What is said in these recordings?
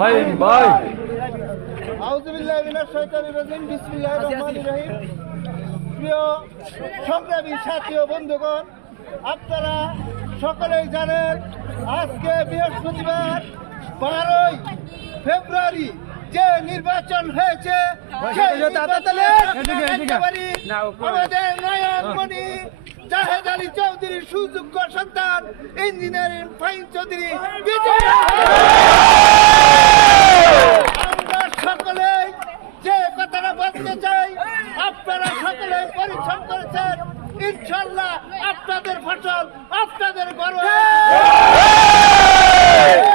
Fine ভাই। আউযুবিল্লাহি মিনাশ শাইতানির রাজিম। বিসমিল্লাহির রহমানির রহিম। প্রিয় সংগ্রামী সাথী ও বন্ধুগণ, আপনারা সকলেই জানেন আজকে বৃহস্পতিবার 12ই ফেব্রুয়ারি যে নির্বাচন হয়েছে সেই নির্বাচনে একেবারে আমাদের নয়নমণি জাহেদ আলী চৌধুরীর সুযোগ্য সন্তান ইঞ্জিনিয়ারিং ফাহিম চৌধুরী বিজয়ী। আমরা সকলেই যে কথাটা বলতে চাই, আপনারা সকলেই পরিশ্রম করেছেন, ইনশাল্লাহ আপনাদের ফসল আপনাদের গর্ব।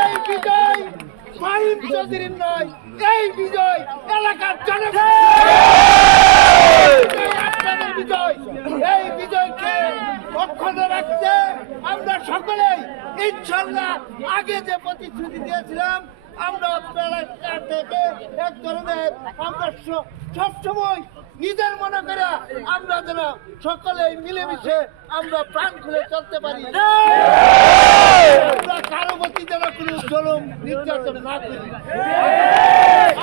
এই বিজয় ফাহিম চৌধুরীর নয়, এই বিজয় এলাকার জনগণ। আপনাদের বিজয়, এই বিজয়কে অক্ষুণ্ণ রাখতে আমরা সকলেই ইনশাল্লাহ আগে যে প্রতিশ্রুতি দিয়েছিলাম, আমরা আপনারা থেকে এক ধরনের আমরা সবসময় নিজের মনে করে আমরা যেন সকলেই মিলেমিশে আমরা প্রাণ খুলে চলতে পারি, আমরা কারো প্রতি যেন কোনো জুলুম নির্যাতন না করি,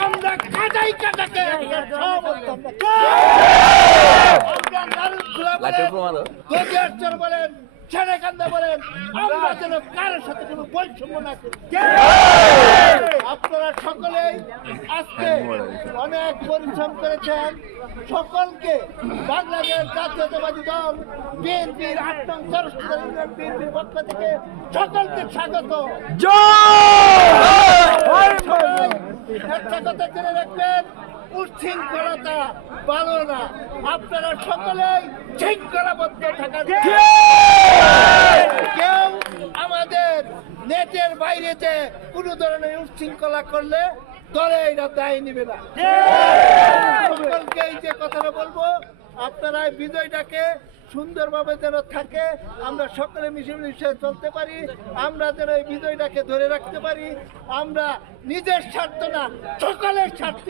আমরা কাটাই কাটাকে আমরা নারুখোলা বলেন, গদিয়ারচর বলেন, ছেড়েকান্দা বলেন, আমরা যেন কারোর সাথে কোনো বৈষম্য না করি। আপনারা সকলেই আজকে অনেক পরিশ্রম করেছেন। সকলকে বাংলাদেশ জাতীয়তাবাদী দল বিএনপির ৮ নং চরস্থান ইউনিয়ন বিএনপির পক্ষ থেকে সকলকে স্বাগত। একটা কথা জেনে রাখবেন, উচ্ছৃঙ্খলতা ভালো না, আপনারা সকলেই শৃঙ্খলাবদ্ধ থাকার। কেউ আমাদের নেটের বাইরেতে কোন ধরনের উচ্ছৃঙ্খলা করলে দলে এটা দায় নিবে না। সকলকে এই যে কথাটা বলবো, আপনারা এই বিজয়টাকে সুন্দরভাবে যেন থাকে, আমরা সকলে মিশে চলতে পারি, আমরা যেন এই বিজয়টাকে ধরে রাখতে পারি। আমরা নিজের স্বার্থ না, সকলের স্বার্থ।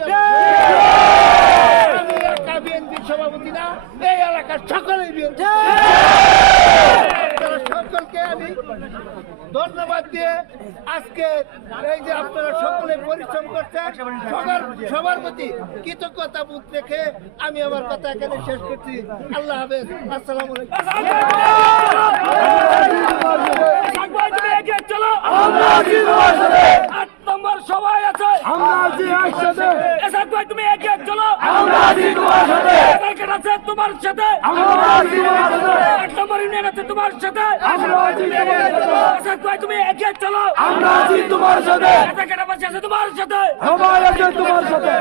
আমি একা বিএনপির সভাপতি না, এই এলাকার সকলেই বিএনপি। সকলকে আমি ধন্যবাদ দিয়ে আজকে এই যে আপনারা সকলে পরিশ্রম করছেন, সবার প্রতি কৃতজ্ঞতা বোধ রেখে আমি আমার কথা এখানে শেষ করছি। আল্লাহ হাফেজ, আসসালামু আলাইকুম। সবাই আছে, আমরা আছি একসাথে, এসব ভাই তুমি এগিয়ে চলো, আমরা আছি তোমার সাথে, মার্কেট আছে তোমার সাথে, আমরা আছি তোমার সাথে, ১ নম্বর ইউনিয়ন আছে তোমার সাথে, আমরা আছি তোমার সাথে, এসব ভাই তুমি এগিয়ে চলো, আমরা আছি তোমার সাথে, মার্কেট আছে তোমার সাথে। সবাই আছে তোমার সাথে।